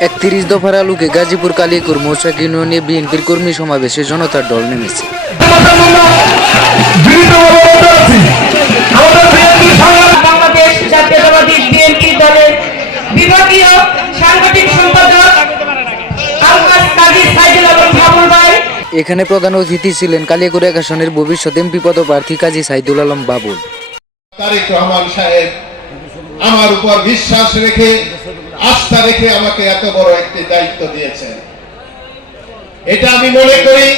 তিরিশ দফার আলুকে গাজীপুর কালিয়াকুর মৌচাক ইউনিয়নে বিএনপির কর্মী সমাবেশে জনতার দল নেমেছে। বাংলাদেশ জাতীয়তাবাদী বিএনপি দলের বিভাগীয় সাংগঠনিক সম্পাদক আলকাস কাজী সাইদুল আলম বাবুল ভাই। এখানে প্রধান অতিথি ছিলেন কালিয়াকুর এক আসনের ভবিষ্যৎ এমপি পদপ্রার্থী কাজী সাইদুল আলম বাবুল। তারেক রহমান সাহেব আমার উপর বিশ্বাস রেখে আস্থা রেখে আমাকে এত বড় একটি দায়িত্ব দিয়েছেন। এটা আমি মনে করি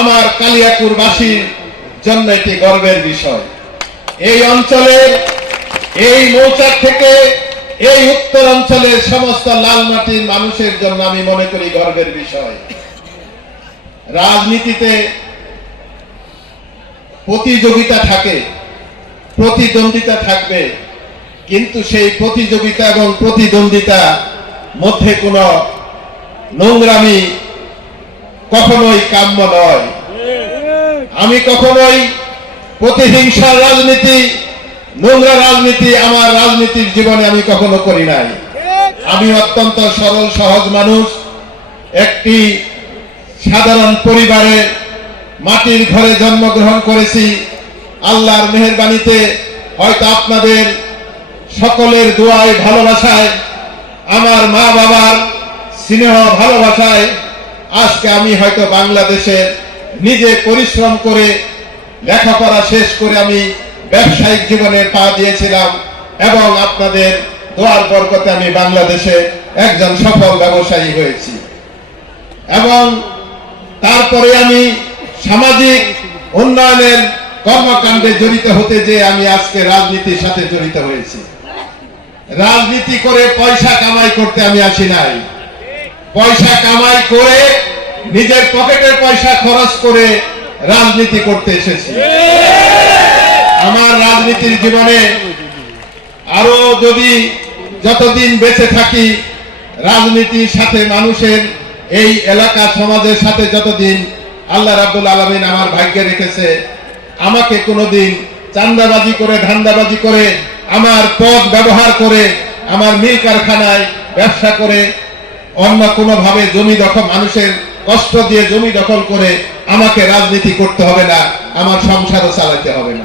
আমার কালিয়াকুরবাসীর জন্য একটি গর্বের বিষয়। এই অঞ্চলের এই মৌচাক থেকে এই উত্তর অঞ্চলের সমস্ত লাল মাটির মানুষের জন্য আমি মনে করি গর্বের বিষয়। রাজনীতিতে প্রতিযোগিতা থাকে, প্রতিদ্বন্দ্বিতা থাকবে কিন্তু সেই প্রতিযোগিতা এবং প্রতিদ্বন্দ্বিতা মধ্যে কোনো নোংরামি কখনোই কাম্য নয়। আমি কখনোই প্রতিহিংসার রাজনীতি, নোংরা রাজনীতি আমার রাজনীতির জীবনে আমি কখনো করি নাই। আমি অত্যন্ত সরল, সহজ মানুষ, একটি সাধারণ পরিবারে মাটির ঘরে জন্মগ্রহণ করেছি। আল্লাহর মেহেরবানিতে হয়তো আপনাদের সকলের দোয়ায় ভালোবাসায়, আমার মা বাবার স্নেহ ভালোবাসায়, আজকে আমি হয়তো বাংলাদেশে নিজে পরিশ্রম করে লেখাপড়া শেষ করে আমি ব্যবসায়িক জীবনে পা দিয়েছিলাম এবং আপনাদের দোয়ার বরকতে আমি বাংলাদেশে একজন সফল ব্যবসায়ী হয়েছি। এবং তারপরে আমি সামাজিক উন্নয়নের কর্মকাণ্ডে জড়িত হতে যে আমি আজকে রাজনীতির সাথে জড়িত হয়েছি। রাজনীতি করে পয়সা কামাই করতে আমি আসি নাই। পয়সা কামাই করে নিজের পকেটের পয়সা খরচ করে রাজনীতি করতে এসেছি। আমার রাজনীতির জীবনে আরও যদি যতদিন বেঁচে থাকি, রাজনীতির সাথে মানুষের এই এলাকা সমাজের সাথে যতদিন আল্লাহ রাব্বুল আলমিন আমার ভাগ্যে রেখেছে, আমাকে কোনোদিন চান্দাবাজি করে, ধান্দাবাজি করে আমার পদ ব্যবহার করে, আমার মিল কারখানায় ব্যবসা করে, অন্য কোনোভাবে জমি দখল, মানুষের কষ্ট দিয়ে জমি দখল করে আমাকে রাজনীতি করতে হবে না, আমার সংসারও চালাতে হবে না।